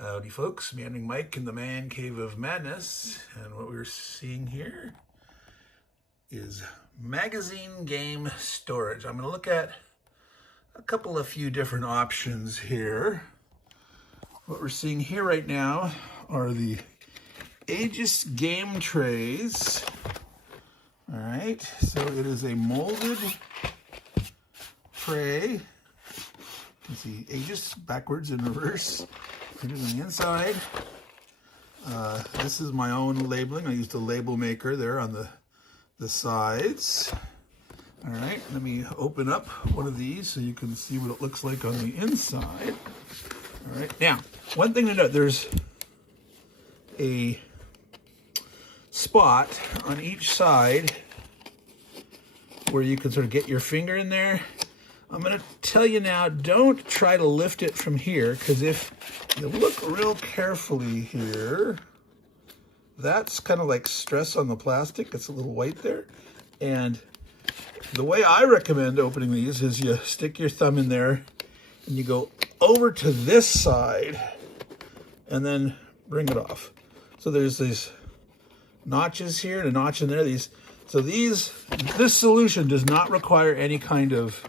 Howdy folks, Meandering Mike in the man cave of madness, and what we're seeing here is magazine game storage. I'm going to look at a few different options here. What we're seeing here right now are the Aegis game trays. All right, so it is a molded tray. You can see Aegis backwards and reverse. It is on the inside. This is my own labeling. I used a label maker there on the sides. All right, let me open up one of these so you can see what it looks like on the inside. All right, now, one thing to note, there's a spot on each side where you can sort of get your finger in there. I'm going to tell you now, don't try to lift it from here, because if you look real carefully here, that's kind of like stress on the plastic. It's a little white there. And the way I recommend opening these is you stick your thumb in there and you go over to this side and then bring it off. So there's these notches here and a notch in there. This solution does not require any kind of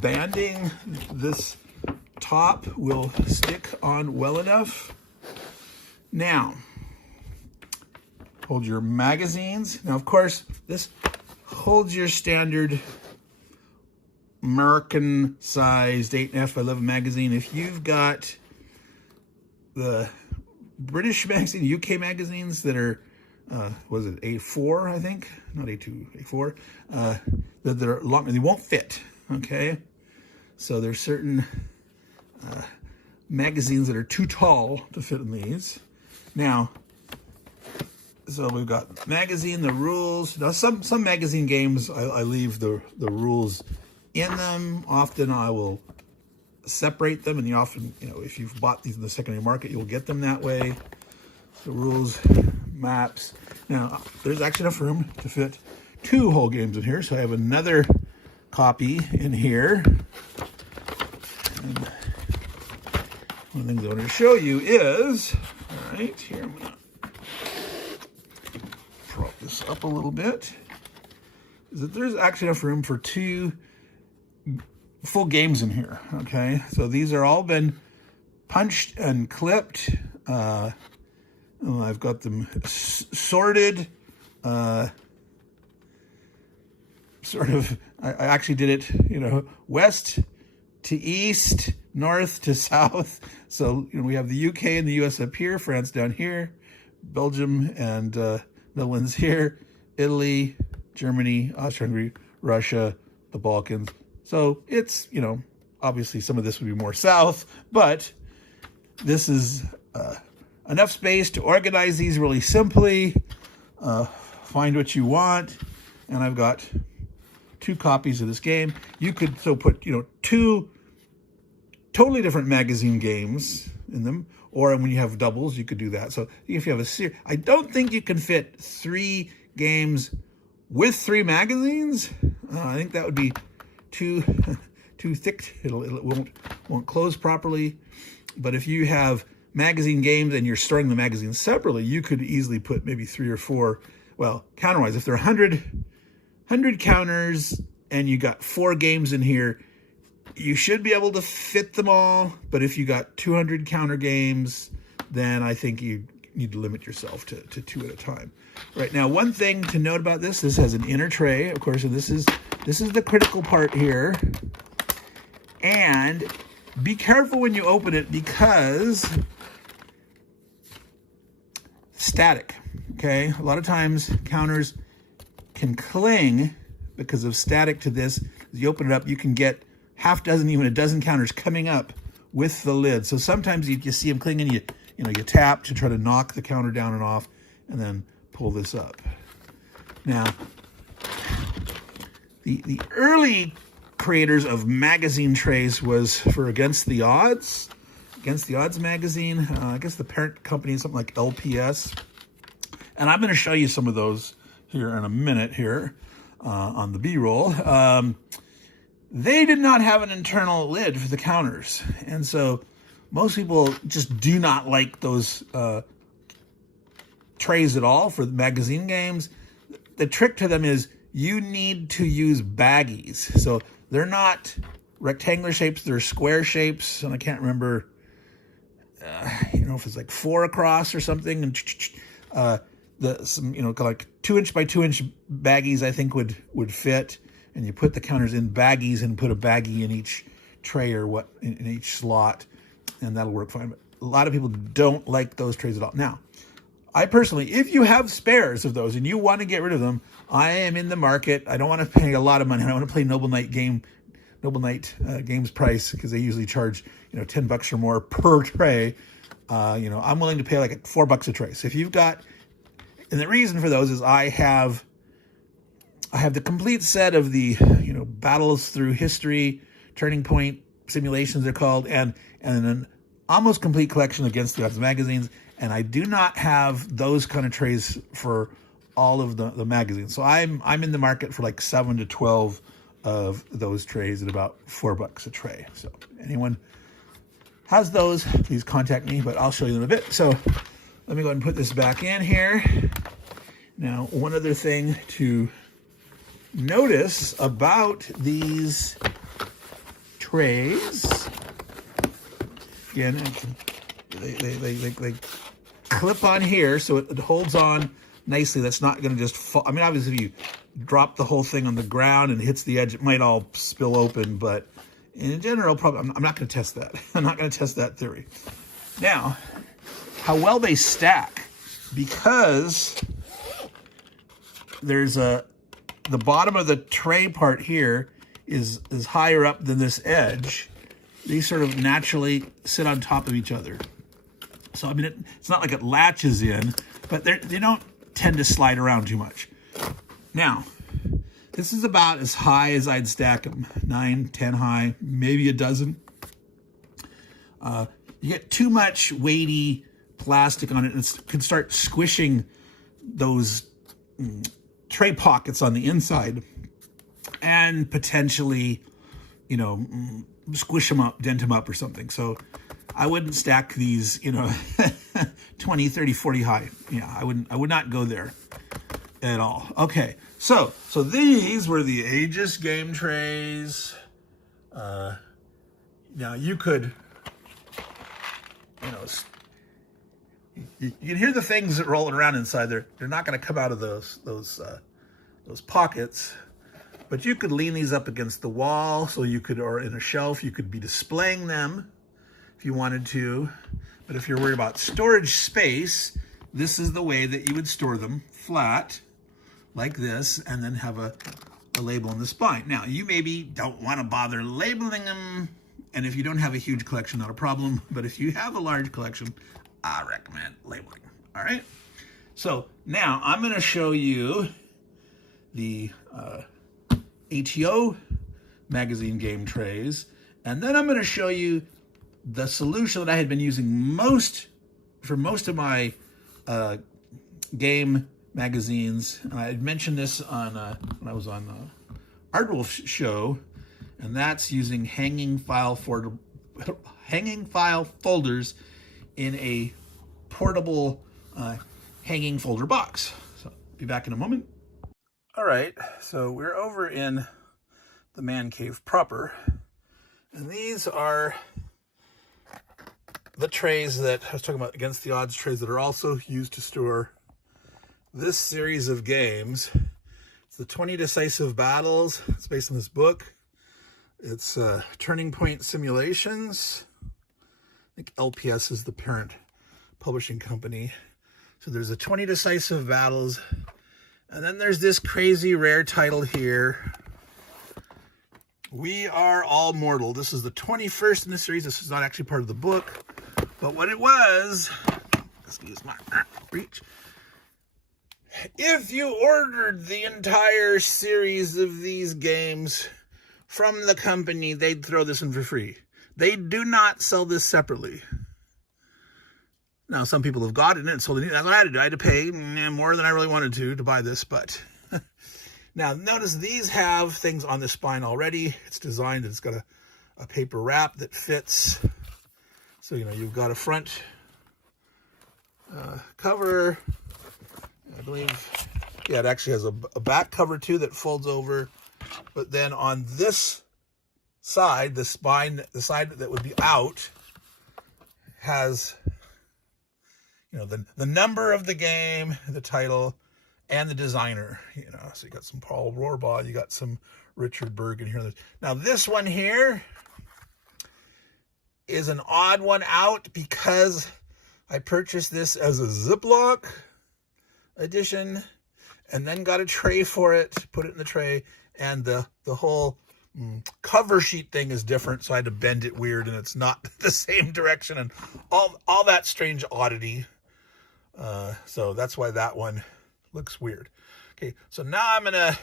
banding. This top will stick on well enough. Now, hold your magazines. Now, of course, this holds your standard American sized 8.5 by 11 magazine. If you've got the British magazine, UK magazines that are, was it A4, I think? Not A2, A4. That are long, they won't fit. Okay, so there's certain magazines that are too tall to fit in these. Now, so we've got magazine, the rules. Now, some magazine games, I leave the rules in them. Often I will separate them, and you often, if you've bought these in the secondary market, you'll get them that way. The rules, maps. Now, there's actually enough room to fit 2 whole games in here, so I have another copy in here. And one of the things I want to show you is, all right, here I'm going to prop this up a little bit, is that there's actually enough room for 2 full games in here, okay? So these are all been punched and clipped. I've got them sorted, sort of, I actually did it, west to east, north to south. So, we have the UK and the US up here, France down here, Belgium and Netherlands here, Italy, Germany, Austria-Hungary, Russia, the Balkans. So it's, obviously some of this would be more south, but this is enough space to organize these really simply, find what you want, and I've got 2 copies of this game. You could put 2 totally different magazine games in them, or when you have doubles, you could do that. So if you have a series, I don't think you can fit 3 games with 3 magazines. I think that would be too thick. It won't close properly. But if you have magazine games and you're storing the magazines separately, you could easily put maybe 3 or 4. Well, counter-wise, if there are 100 counters and you got 4 games in here, you should be able to fit them all. But if you got 200 counter games, then I think you need to limit yourself to 2 at a time. Right now, one thing to note about this has an inner tray, of course, and this is the critical part here. And be careful when you open it, because static, okay? A lot of times counters can cling because of static to this. As you open it up, you can get half dozen, even a dozen counters coming up with the lid. So sometimes you see them clinging, you tap to try to knock the counter down and off, and then pull this up. Now, the early creators of magazine trays was for Against the Odds magazine. I guess the parent company is something like LPS. And I'm going to show you some of those here in a minute here on the B-roll. They did not have an internal lid for the counters. And so most people just do not like those trays at all for the magazine games. The trick to them is you need to use baggies. So they're not rectangular shapes, they're square shapes, and I can't remember, if it's like 4 across or something, and some like 2-inch by 2-inch baggies I think would fit, and you put the counters in baggies and put a baggie in each tray or what in each slot, and that'll work fine. But a lot of people don't like those trays at all. Now, I personally, if you have spares of those and you want to get rid of them, I am in the market. I don't want to pay a lot of money. I don't want to play Noble Knight Games price, because they usually charge $10 or more per tray. I'm willing to pay like $4 a tray. So if you've got, and the reason for those is I have the complete set of the Battles Through History, Turning Point simulations they're called, and an almost complete collection of Against the Odds magazines. And I do not have those kind of trays for all of the magazines. So I'm in the market for like 7 to 12 of those trays at about $4 a tray. So anyone has those, please contact me, but I'll show you in a bit. So let me go ahead and put this back in here. Now, one other thing to notice about these trays, again, they clip on here, so it holds on nicely. That's not going to just fall. I mean, obviously, if you drop the whole thing on the ground and it hits the edge, it might all spill open, but in general, probably, I'm not going to test that. I'm not going to test that theory. Now, how well they stack, because there's the bottom of the tray part here is higher up than this edge. These sort of naturally sit on top of each other. So, I mean, it's not like it latches in, but they don't tend to slide around too much. Now, this is about as high as I'd stack them. 9, 10 high, maybe a dozen. You get too much weighty plastic on it, and it can start squishing those tray pockets on the inside and potentially, squish them up, dent them up or something. So I wouldn't stack these, 20, 30, 40 high. Yeah, I would not go there at all. Okay, so these were the Aegis game trays. Now you could, you can hear the things that rolling around inside there. They're not going to come out of those pockets. But you could lean these up against the wall, so you could, or in a shelf, you could be displaying them if you wanted to. But if you're worried about storage space, this is the way that you would store them, flat, like this, and then have a label on the spine. Now, you maybe don't want to bother labeling them, and if you don't have a huge collection, not a problem. But if you have a large collection, I recommend labeling. All right? So now I'm going to show you the ATO magazine game trays, and then I'm going to show you the solution that I had been using for most of my game magazines. And I had mentioned this on when I was on Artwolf's show, and that's using hanging file folders in a portable hanging folder box. So be back in a moment. All right, so we're over in the man cave proper, and these are the trays that I was talking about, Against the Odds trays, that are also used to store this series of games. It's the 20 Decisive Battles. It's based on this book. It's Turning Point Simulations. I think LPS is the parent publishing company. So there's the 20 Decisive Battles. And then there's this crazy rare title here. We Are All Mortal. This is the 21st in the series. This is not actually part of the book. But what it was, excuse my reach. If you ordered the entire series of these games from the company, they'd throw this in for free. They do not sell this separately. Now, some people have gotten it, so that's what I had to do. I had to pay more than I really wanted to buy this, but now notice these have things on the spine already. It's designed, it's got a paper wrap that fits. So, you've got a front cover. I believe, yeah, it actually has a back cover too that folds over. But then on this side, the side that would be out, has, the number of the game, the title, and the designer. So you got some Paul Rohrbaugh, you got some Richard Berg in here. Now this one here is an odd one out because I purchased this as a Ziploc edition and then got a tray for it, put it in the tray, and the whole cover sheet thing is different, so I had to bend it weird, and it's not the same direction, and all that strange oddity. So that's why that one looks weird. Okay, so now I'm gonna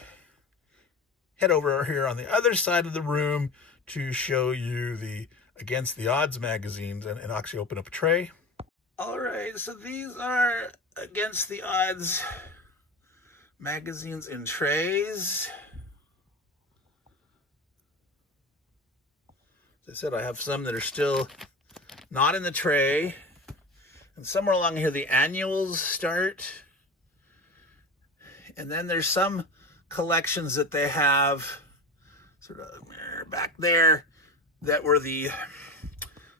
head over here on the other side of the room to show you the Against the Odds magazines and actually open up a tray. All right, so these are Against the Odds magazines in trays. As I said, I have some that are still not in the tray. And somewhere along here, the annuals start. And then there's some collections that they have sort of back there that were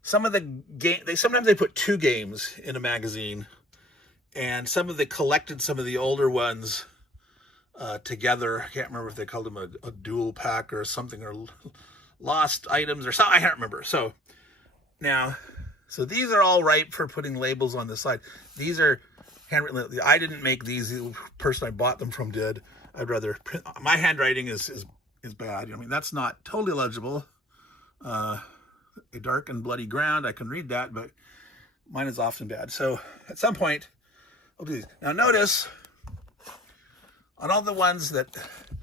some of the game. Sometimes they put 2 games in a magazine, and some of the collected some of the older ones together. I can't remember if they called them a dual pack or something, or lost items or something. I can't remember. So these are all ripe for putting labels on the side. These are handwritten. I didn't make these. The person I bought them from did. I'd rather print. My handwriting is bad. That's not totally legible. A dark and bloody ground, I can read that, but mine is often bad. So at some point, I'll do these. Now notice, on all the ones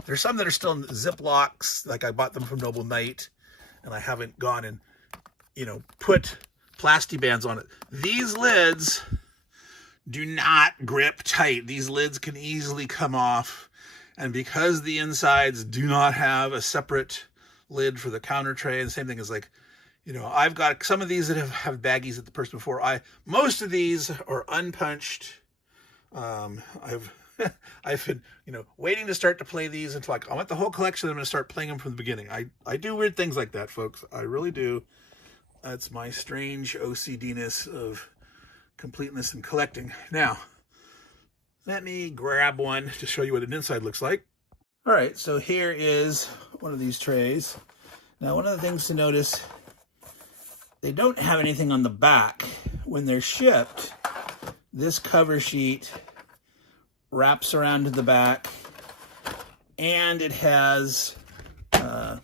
there's some that are still in Ziplocs, like I bought them from Noble Knight, and I haven't gone and, put plasti bands on it. These lids do not grip tight. These lids can easily come off. And because the insides do not have a separate lid for the counter tray, and the same thing is like, I've got some of these that have baggies at the person before. Most of these are unpunched. I've been, waiting to start to play these until I want the whole collection. I'm going to start playing them from the beginning. I do weird things like that, folks. I really do. That's my strange OCD-ness of completeness and collecting. Now, let me grab one to show you what an inside looks like. All right, so here is one of these trays. Now, one of the things to notice, they don't have anything on the back. When they're shipped, this cover sheet wraps around to the back, and it has, okay,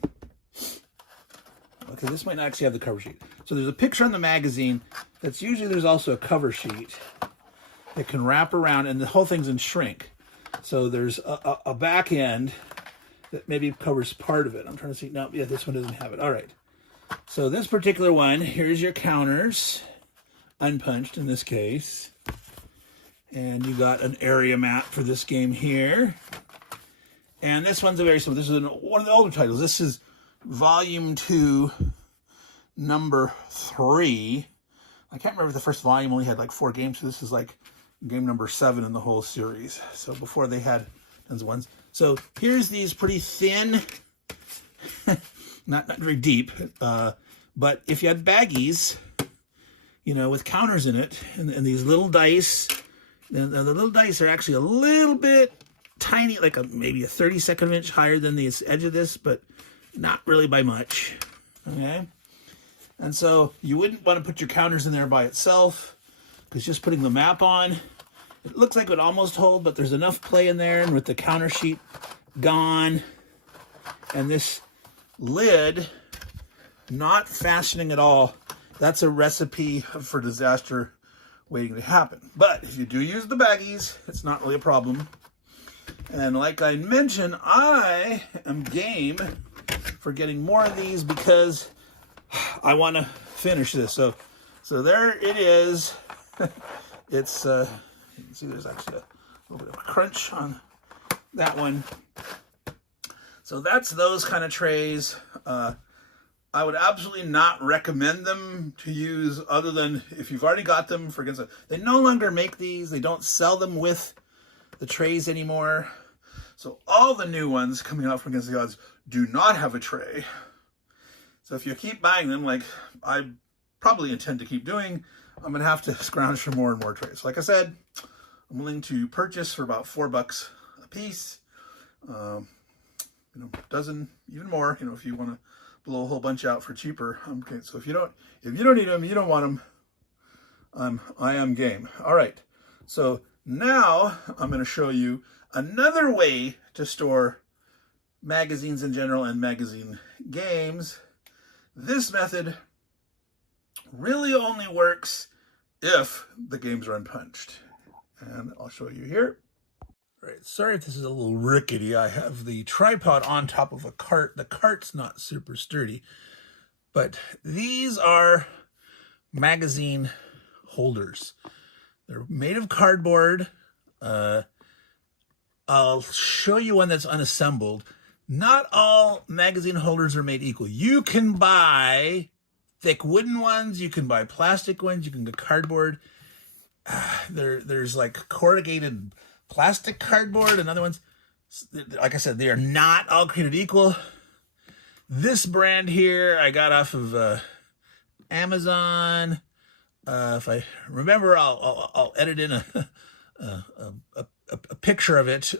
this might not actually have the cover sheet. So there's a picture on the magazine that's usually, there's also a cover sheet that can wrap around, and the whole thing's in shrink. So there's a back end that maybe covers part of it. I'm trying to see, no, yeah, this one doesn't have it. All right. So this particular one, here's your counters, unpunched in this case. And you got an area map for this game here. And this one's a very simple, this is one of the older titles. This is volume 2, number 3. I can't remember if the first volume only had like 4 games, so this is like game number 7 in the whole series. So before they had tons of ones. So here's these pretty thin, not very deep, but if you had baggies, with counters in it, and these little dice, the little dice are actually a little bit tiny, like maybe a 32nd of an inch higher than the edge of this, but not really by much, okay? And so you wouldn't want to put your counters in there by itself, because just putting the map on, it looks like it would almost hold, but there's enough play in there, and with the counter sheet gone, and this lid not fastening at all, that's a recipe for disaster waiting to happen. But if you do use the baggies, it's not really a problem. And like I mentioned, I am game for getting more of these because I want to finish this. So there it is. It's you can see there's actually a little bit of a crunch on that one. So that's those kind of trays. I would absolutely not recommend them to use other than if you've already got them. For instance, they no longer make these. They don't sell them with the trays anymore. So all the new ones coming out from Against the Odds do not have a tray. So if you keep buying them, like I probably intend to keep doing, I'm going to have to scrounge for more and more trays. Like I said, I'm willing to purchase for about $4 a piece. Dozen, even more, if you want to blow a whole bunch out for cheaper. Okay, so if you don't need them, you don't want them, I am game. All right, so now I'm going to show you another way to store magazines in general and magazine games. This method really only works if the games are unpunched, and I'll show you here. All right, sorry if this is a little rickety. I have the tripod on top of a cart. The cart's not super sturdy, but these are magazine holders. They're made of cardboard. I'll show you one that's unassembled. Not all magazine holders are made equal. You can buy thick wooden ones. You can buy plastic ones. You can get cardboard. There's like corrugated plastic cardboard and other ones. Like I said, they are not all created equal. This brand here I got off of Amazon. If I remember, I'll edit in a picture of it.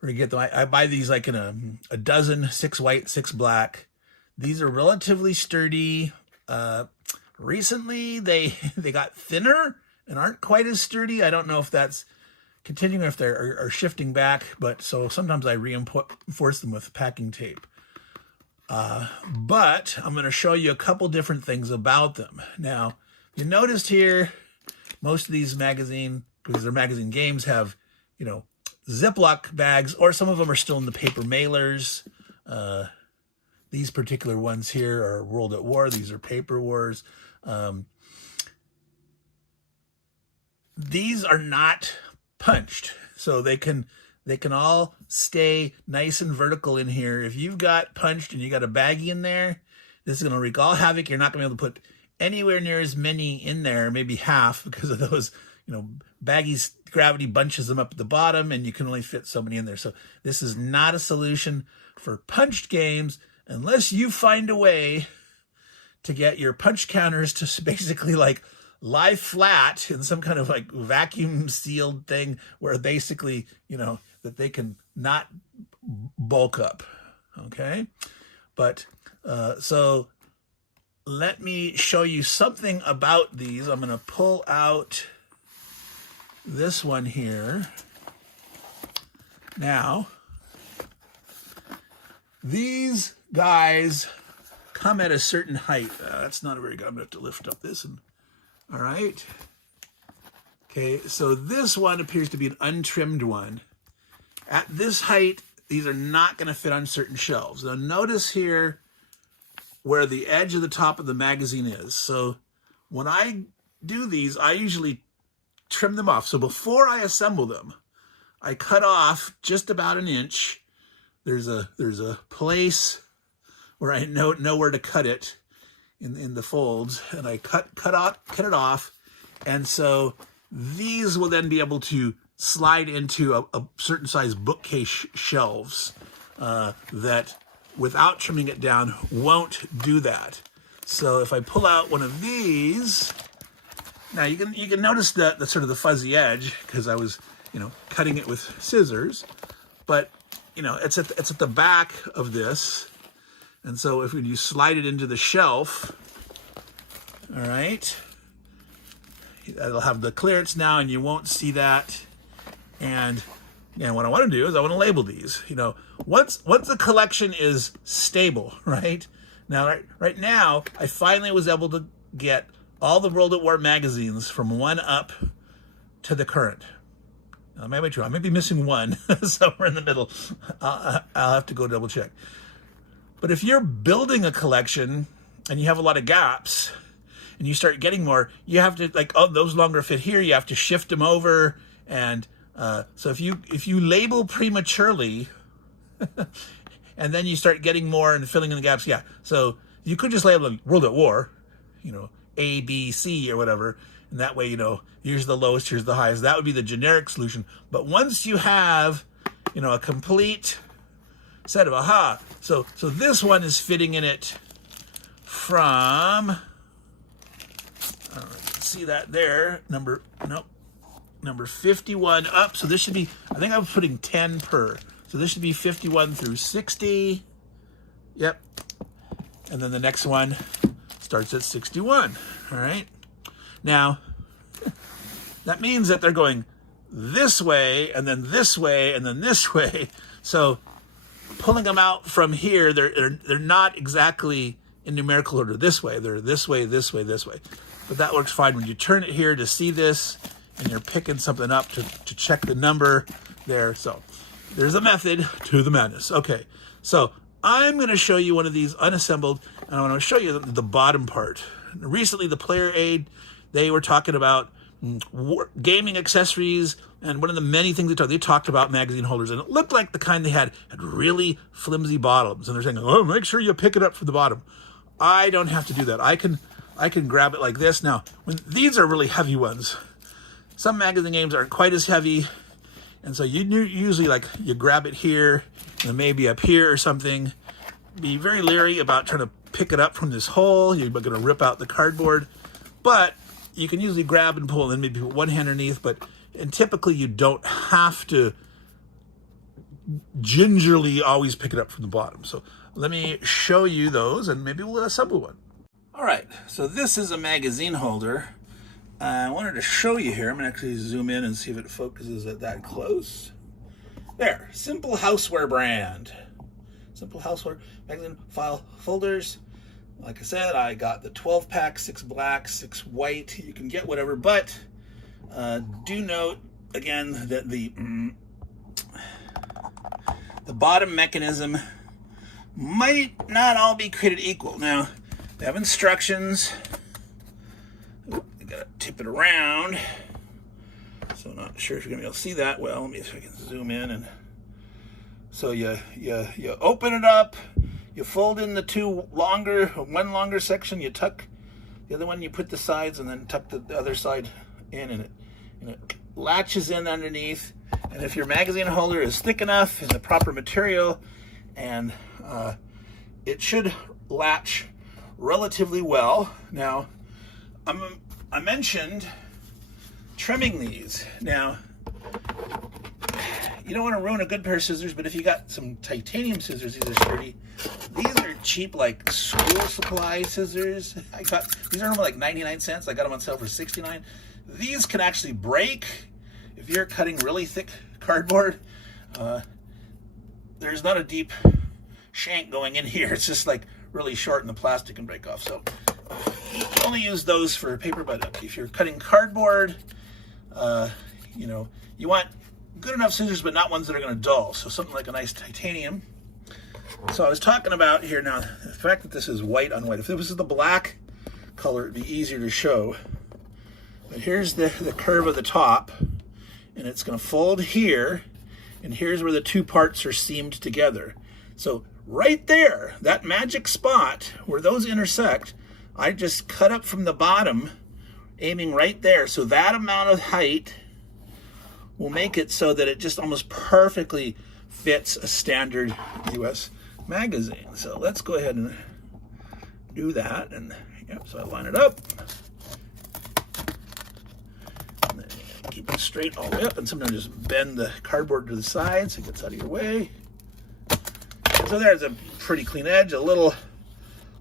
Where you get them. I buy these like in a dozen, 6 white, 6 black. These are relatively sturdy. Recently they got thinner and aren't quite as sturdy. I don't know if that's continuing or if they are shifting back, but so sometimes I reinforce them with packing tape. But I'm going to show you a couple different things about them. Now, you noticed here, most of these magazine, because they're magazine games, have, Ziploc bags, or some of them are still in the paper mailers. These particular ones here are World at War. These are Paper Wars. These are not punched, so they can all stay nice and vertical in here. If you've got punched and you got a baggie in there, this is going to wreak all havoc. You're not going to be able to put anywhere near as many in there, maybe half, because of those, baggies. Gravity bunches them up at the bottom, and you can only fit so many in there. So this is not a solution for punched games unless you find a way to get your punch counters to basically like lie flat in some kind of like vacuum sealed thing where basically, that they can not bulk up. Okay. But, so let me show you something about these. I'm going to pull out this one here. Now, these guys come at a certain height. That's not a very good. I'm going to have to lift up this. All right. Okay, so this one appears to be an untrimmed one. At this height, these are not going to fit on certain shelves. Now, notice here where the edge of the top of the magazine is. So when I do these, I usually trim them off. So before I assemble them, I cut off just about 1 inch. There's a place where I know where to cut it in the folds, and I cut it off. And so these will then be able to slide into a certain size bookcase shelves that, without trimming it down, won't do that. So if I pull out one of these, now you can notice the sort of the fuzzy edge because I was cutting it with scissors, but it's at the back of this, and so if you slide it into the shelf, all right, it'll have the clearance now, and you won't see that. And what I want to do is I want to label these. Once the collection is stable, right now, right now, I finally was able to get all the World at War magazines from 1 up to the current. Now, maybe true. I may be missing one somewhere in the middle. I'll have to go double check. But if you're building a collection and you have a lot of gaps and you start getting more, you have to those longer fit here. You have to shift them over. And so if you label prematurely, and then you start getting more and filling in the gaps. Yeah, so you could just label them World at War, you know, A, B, C, or whatever, and that way, you know, here's the lowest, here's the highest. That would be the generic solution. But once you have, you know, a complete set of, so this one is fitting in it from, I don't know if you can see that there, number 51 up. So this should be, I think I'm putting 10 per. So this should be 51 through 60. Yep. And then the next one starts at 61. All right. Now, that means that they're going this way, and then this way, and then this way. So pulling them out from here, they're not exactly in numerical order this way. They're this way, this way, this way. But that works fine. When you turn it here to see this, and you're picking something up to check the number there. So there's a method to the madness. Okay, so I'm going to show you one of these unassembled, and I want to show you the bottom part. Recently, the Player Aid, they were talking about gaming accessories, and one of the many things they talked about magazine holders, and it looked like the kind they had really flimsy bottoms, and they're saying, oh, make sure you pick it up from the bottom. I don't have to do that. I can grab it like this. Now, when these are really heavy ones, some magazine games aren't quite as heavy, and so you usually, like, you grab it here, and maybe up here or something. Be very leery about trying to pick it up from this hole. You're going to rip out the cardboard, but you can usually grab and pull, and then maybe put one hand underneath, and typically you don't have to gingerly always pick it up from the bottom. So let me show you those, and maybe we'll assemble one. All right, so this is a magazine holder. I wanted to show you here. I'm going to actually zoom in and see if it focuses at that close. There, Simple Houseware brand. Simple Houseware magazine file folders. Like I said, I got the 12-pack, 6 black, 6 white. You can get whatever, but do note, again, that the bottom mechanism might not all be created equal. Now, they have instructions. Gotta tip it around, so not sure if you're gonna be able to see that well. Let me see if I can zoom in. And so you open it up, you fold in the one longer section, you tuck the other one, you put the sides, and then tuck the other side in, and it latches in underneath. And if your magazine holder is thick enough and the proper material, and it should latch relatively well. Now, I mentioned trimming these. Now, you don't want to ruin a good pair of scissors, but if you got some titanium scissors, these are sturdy. These are cheap, like school supply scissors. These are only like 99 cents. I got them on sale for 69. These can actually break if you're cutting really thick cardboard. There's not a deep shank going in here. It's just like really short, and the plastic can break off. So you can only use those for paper, but if you're cutting cardboard, you know, you want good enough scissors, but not ones that are going to dull. So something like a nice titanium. So I was talking about here now, the fact that this is white on white. If this is the black color, it'd be easier to show. But here's the curve of the top, and it's going to fold here, and here's where the two parts are seamed together. So right there, that magic spot where those intersect, I just cut up from the bottom, aiming right there. So that amount of height will make it so that it just almost perfectly fits a standard US magazine. So let's go ahead and do that. And yep, so I line it up. And then keep it straight all the way up, and sometimes just bend the cardboard to the side so it gets out of your way. So there's a pretty clean edge, a little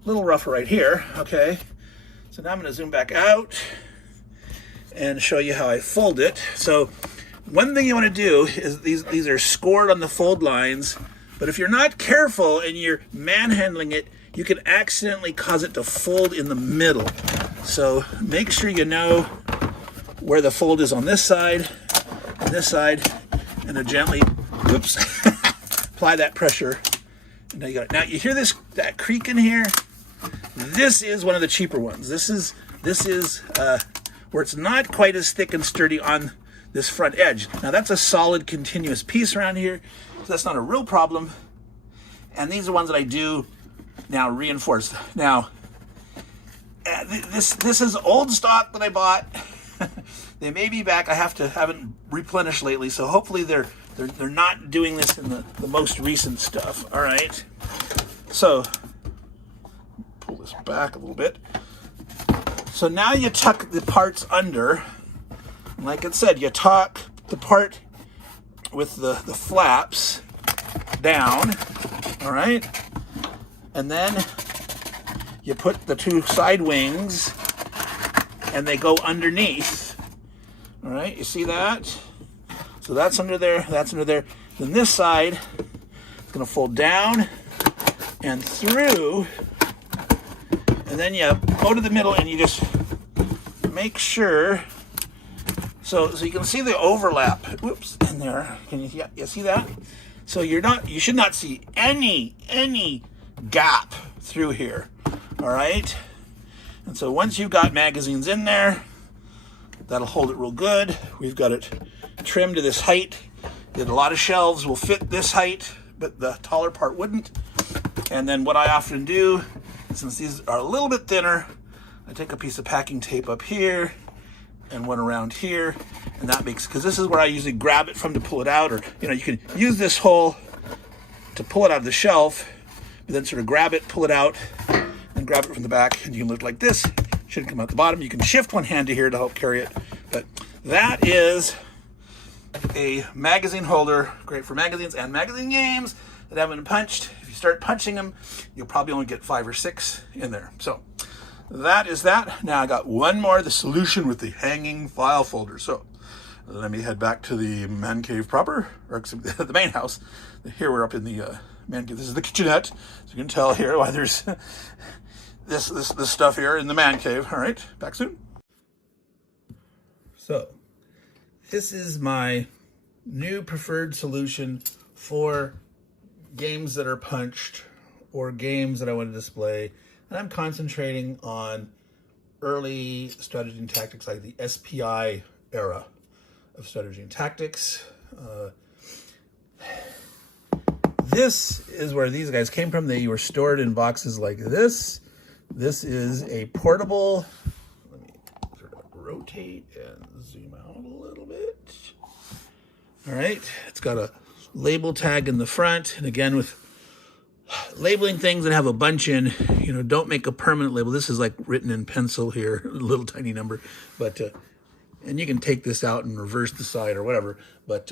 rougher right here. Okay, so now I'm going to zoom back out and show you how I fold it. So one thing you want to do is these are scored on the fold lines, but if you're not careful and you're manhandling it, you can accidentally cause it to fold in the middle. So make sure you know where the fold is on this side, and then gently, whoops, apply that pressure. And now you got it. Now you hear that creak in here? This is one of the cheaper ones. This is where it's not quite as thick and sturdy on this front edge. Now that's a solid continuous piece around here, so that's not a real problem. And these are ones that I do now reinforce. Now, this is old stock that I bought. They may be back. I haven't replenished lately, so hopefully they're not doing this in the most recent stuff. All right. So pull this back a little bit. So now you tuck the parts under. Like I said, you tuck the part with the flaps down. All right. And then you put the two side wings and they go underneath. All right, you see that? So that's under there, that's under there. Then this side is gonna fold down and through, and then you go to the middle and you just make sure, so you can see the overlap, whoops, in there. Can you see that? So you should not see any gap through here, all right? And so once you've got magazines in there, that'll hold it real good. We've got it trimmed to this height. A lot of shelves will fit this height, but the taller part wouldn't. And then what I often do, since these are a little bit thinner, I take a piece of packing tape up here and one around here, and that makes, because this is where I usually grab it from to pull it out, or you can use this hole to pull it out of the shelf, but then sort of grab it, pull it out, and grab it from the back, and you can look like this. Should come out the bottom. You can shift one hand to here to help carry it. But that is a magazine holder, great for magazines and magazine games that haven't been punched. If you start punching them, you'll probably only get 5 or 6 in there. So that is that. Now I got one more, the solution with the hanging file folder. So let me head back to the man cave proper, or the main house. Here we're up in the man cave. This is the kitchenette. So you can tell here why there's this stuff here in the man cave. All right, back soon. So this is my new preferred solution for games that are punched or games that I want to display. And I'm concentrating on early strategy and tactics, like the SPI era of strategy and tactics. This is where these guys came from. They were stored in boxes like this. This is a portable, let me sort of rotate and zoom out a little bit. All right, it's got a label tag in the front. And again, with labeling things that have a bunch in, don't make a permanent label. This is like written in pencil here, a little tiny number. But, and you can take this out and reverse the side or whatever. But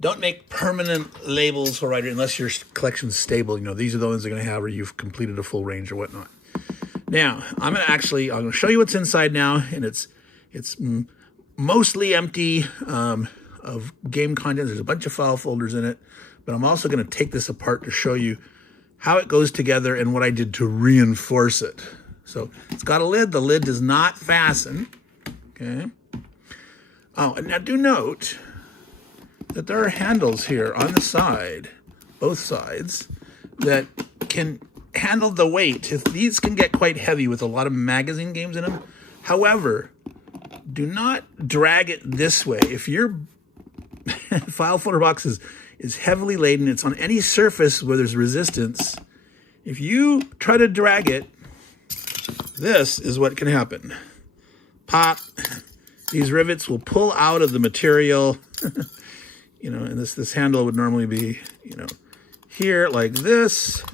don't make permanent labels for right here unless your collection's stable. These are the ones they're going to have where you've completed a full range or whatnot. Now, I'm going to show you what's inside now, and it's mostly empty of game content. There's a bunch of file folders in it, but I'm also going to take this apart to show you how it goes together and what I did to reinforce it. So it's got a lid. The lid does not fasten. Okay. Oh, and now do note that there are handles here on the side, both sides, that can handle the weight. These can get quite heavy with a lot of magazine games in them. However, do not drag it this way. If your file folder box is heavily laden, it's on any surface where there's resistance, if you try to drag it, this is what can happen. Pop. These rivets will pull out of the material. And this handle would normally be, here like this,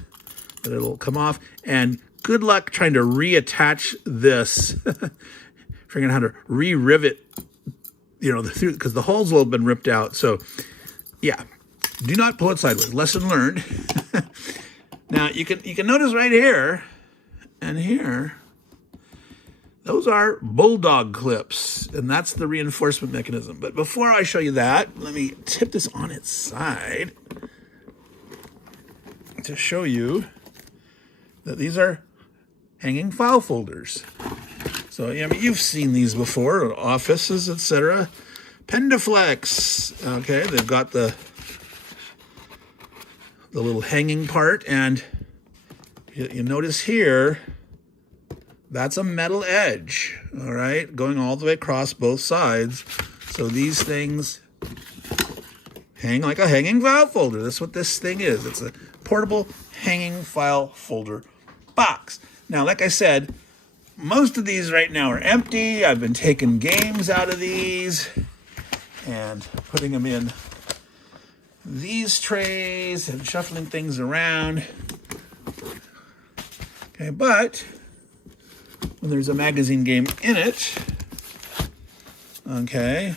but it'll come off. And good luck trying to reattach this, figuring out how to re-rivet, because the holes will have been ripped out. So, yeah, do not pull it sideways. Lesson learned. Now you can notice right here and here, those are bulldog clips, and that's the reinforcement mechanism. But before I show you that, let me tip this on its side to show you that these are hanging file folders. So, you've seen these before, offices, etc. Pendaflex, okay, they've got the little hanging part, and you notice here, that's a metal edge, all right, going all the way across both sides. So these things hang like a hanging file folder. That's what this thing is. It's a portable hanging file folder box. Now, like I said, most of these right now are empty. I've been taking games out of these and putting them in these trays and shuffling things around. Okay, but when there's a magazine game in it, okay,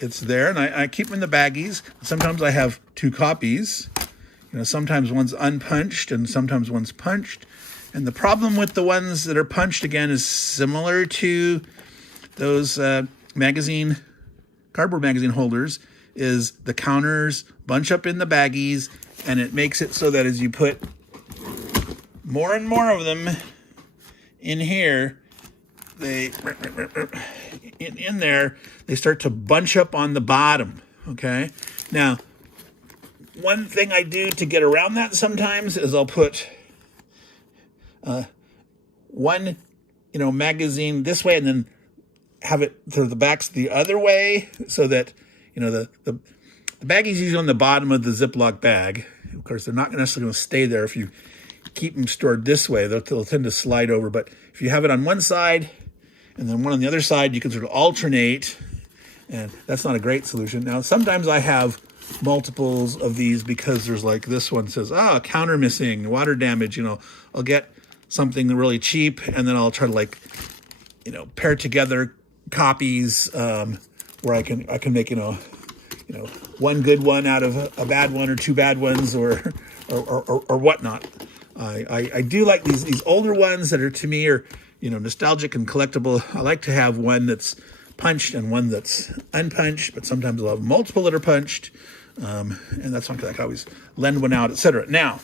it's there, and I keep them in the baggies. Sometimes I have 2 copies. You know, sometimes one's unpunched and sometimes one's punched. And the problem with the ones that are punched, again, is similar to those cardboard magazine holders, is the counters bunch up in the baggies, and it makes it so that as you put more and more of them in here, they in there, they start to bunch up on the bottom. Okay, now one thing I do to get around that sometimes is I'll put one magazine this way and then have it to the backs the other way, so that the baggies usually on the bottom of the Ziploc bag. Of course, they're not necessarily going to stay there if you keep them stored this way. They'll tend to slide over. But if you have it on one side and then one on the other side, you can sort of alternate, and that's not a great solution. Now, sometimes I have multiples of these because there's like this one says, counter missing, water damage. I'll get something really cheap, and then I'll try to pair together copies where I can make one good one out of a bad one, or 2 bad ones, or whatnot. I do like these older ones that are, to me, are nostalgic and collectible. I like to have one that's punched and one that's unpunched, but sometimes I'll have multiple that are punched, and that's one because I can always lend one out, etc. Now,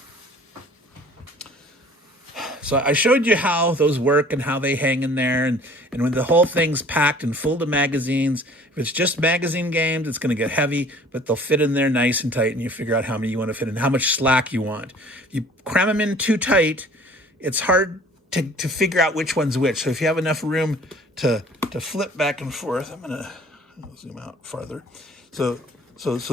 so I showed you how those work and how they hang in there, and when the whole thing's packed and full of magazines, if it's just magazine games, it's going to get heavy, but they'll fit in there nice and tight, and you figure out how many you want to fit in, how much slack you want. You cram them in too tight, it's hard to figure out which one's which. So if you have enough room to flip back and forth, I'll zoom out farther. So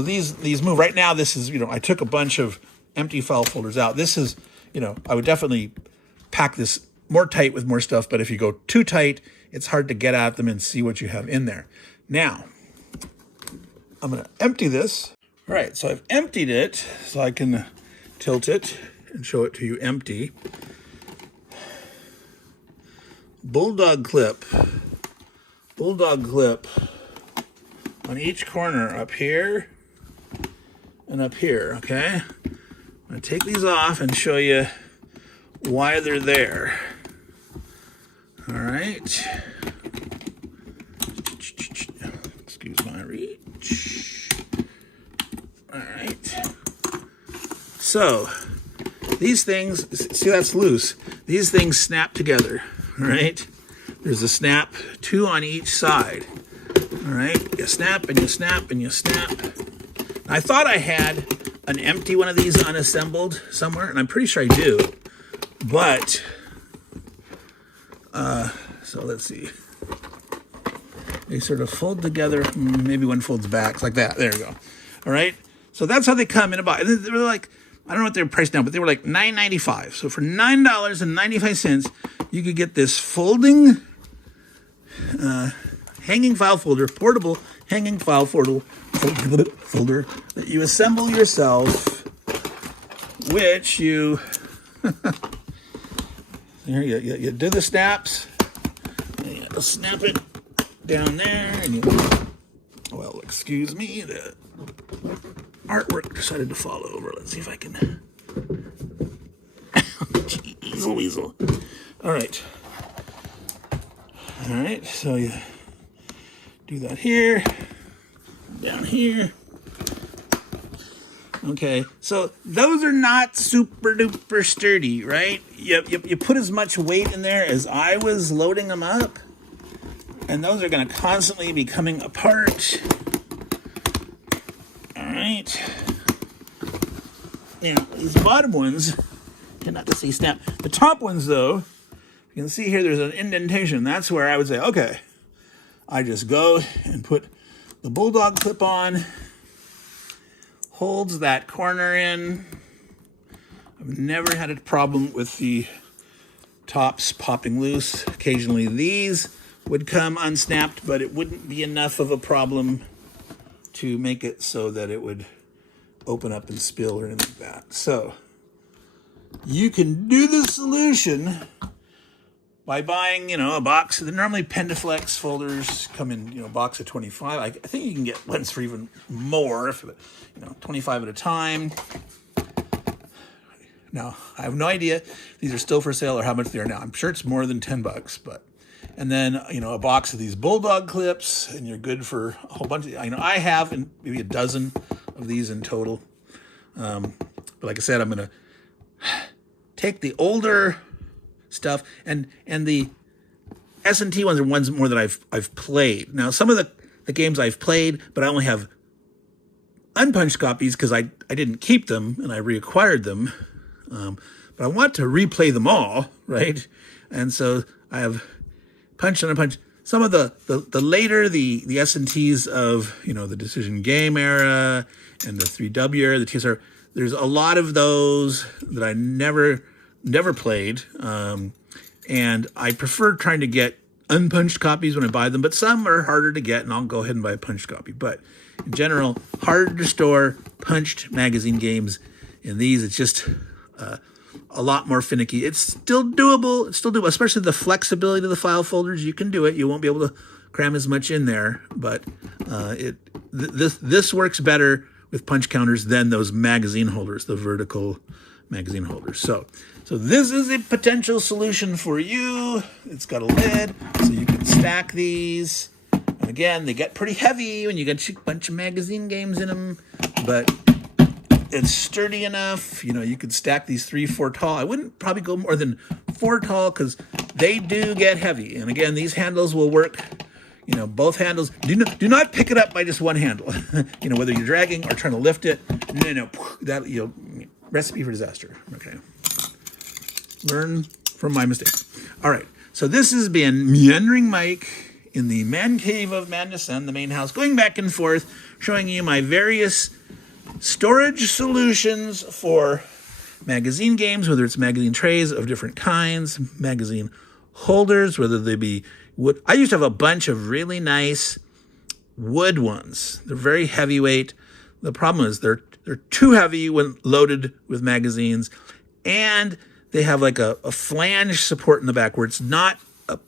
these move. Right now, this is, I took a bunch of empty file folders out. This is, I would definitely pack this more tight with more stuff, but if you go too tight, it's hard to get at them and see what you have in there. Now, I'm going to empty this. All right, so I've emptied it, so I can tilt it and show it to you empty. Bulldog clip on each corner, up here and up here, okay? I'm going to take these off and show you why they're there. All right. Excuse my reach. All right. So these things, see, that's loose. These things snap together, all right? There's a snap, 2 on each side. All right, you snap and you snap and you snap. I thought I had an empty one of these unassembled somewhere, and I'm pretty sure I do. But, so let's see. They sort of fold together. Maybe one folds back, like that. There we go. All right. So that's how they come in a box. They were like, I don't know what they're priced now, but they were like $9.95. So for $9.95, you could get this folding hanging file folder, portable hanging file folder that you assemble yourself, which you you do the snaps, and you snap it down there, and well, excuse me, the artwork decided to fall over. Let's see if I can. Jeez, weasel. All right, so you do that here, down here. Okay, so those are not super duper sturdy, right? You put as much weight in there as I was loading them up, and those are going to constantly be coming apart. All right. Now, these bottom ones, you're not to see snap. The top ones, though, you can see here there's an indentation. That's where I would say, okay, I just go and put the Bulldog clip on, holds that corner in. I've never had a problem with the tops popping loose. Occasionally these would come unsnapped, but it wouldn't be enough of a problem to make it so that it would open up and spill or anything like that. So you can do the solution by buying, a box. Normally Pendaflex folders come in, a box of 25. I think you can get ones for even more, if 25 at a time. Now, I have no idea if these are still for sale or how much they are now. I'm sure it's more than $10, but. And then, a box of these bulldog clips, and you're good for a whole bunch of, I have maybe a dozen of these in total. But like I said, I'm going to take the older stuff, and the S&T ones are ones more that I've played. Now, some of the games I've played, but I only have unpunched copies because I didn't keep them, and I reacquired them. But I want to replay them all, right? And so I have punched and unpunched. Some of the later, the S&Ts of, the Decision Game era and the 3W era, the TSR, there's a lot of those that I never played. And I prefer trying to get unpunched copies when I buy them, but some are harder to get, and I'll go ahead and buy a punched copy. But in general, harder to store punched magazine games. In these, it's just a lot more finicky. It's still doable. Especially the flexibility of the file folders. You can do it. You won't be able to cram as much in there, but this works better with punch counters than those magazine holders, the vertical magazine holders. So this is a potential solution for you. It's got a lid, so you can stack these. And again, they get pretty heavy when you get a bunch of magazine games in them, but it's sturdy enough. You could stack these 3-4 tall. I wouldn't probably go more than 4 tall because they do get heavy. And again, these handles will work. Both handles. Do not pick it up by just one handle. Whether you're dragging or trying to lift it. No. That recipe for disaster. Okay. Learn from my mistakes. All right. So this has been Meandering Mike in the Man Cave of Madness and the main house, going back and forth, showing you my various storage solutions for magazine games, whether it's magazine trays of different kinds, magazine holders, whether they be wood. I used to have a bunch of really nice wood ones. They're very heavyweight. The problem is they're too heavy when loaded with magazines, and they have like a flange support in the back where it's not,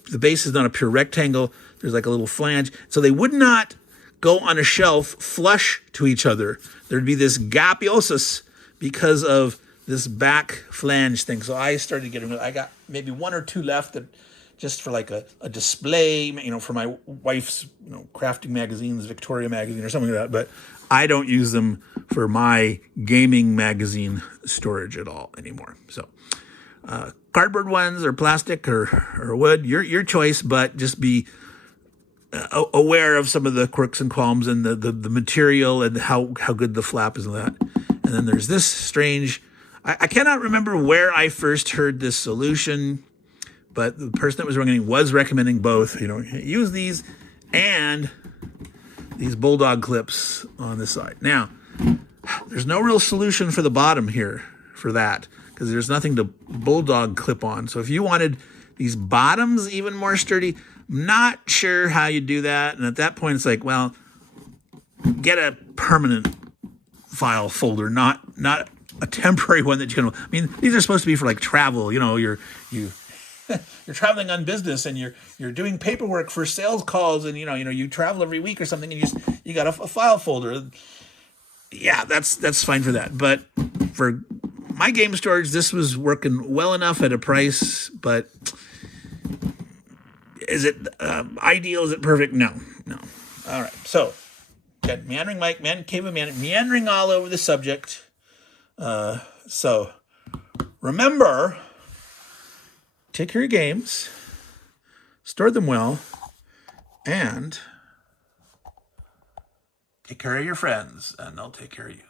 the base is not a pure rectangle. There's like a little flange. So they would not go on a shelf flush to each other. There'd be this gapiosis because of this back flange thing. So I started getting, I got maybe 1 or 2 left that just for like a display, for my wife's, crafting magazines, Victoria magazine or something like that. But I don't use them for my gaming magazine storage at all anymore. So cardboard ones or plastic or wood, your choice, but just be aware of some of the quirks and qualms and the material and how good the flap is and that. And then there's this strange, I cannot remember where I first heard this solution, but the person that was recommending both, use these and these bulldog clips on the side. Now, there's no real solution for the bottom here for that because there's nothing to bulldog clip on. So if you wanted these bottoms even more sturdy, I'm not sure how you do that. And at that point, it's like, well, get a permanent file folder, not a temporary one that you can. I mean, these are supposed to be for like travel. You're traveling on business and you're doing paperwork for sales calls, and you travel every week or something, and you got a file folder. Yeah, that's fine for that. But for my game storage, this was working well enough at a price, but. Is it ideal? Is it perfect? No. All right. So, got Meandering Mike, Man Cave of meandering all over the subject. So, remember, take care of your games, store them well, and take care of your friends, and they'll take care of you.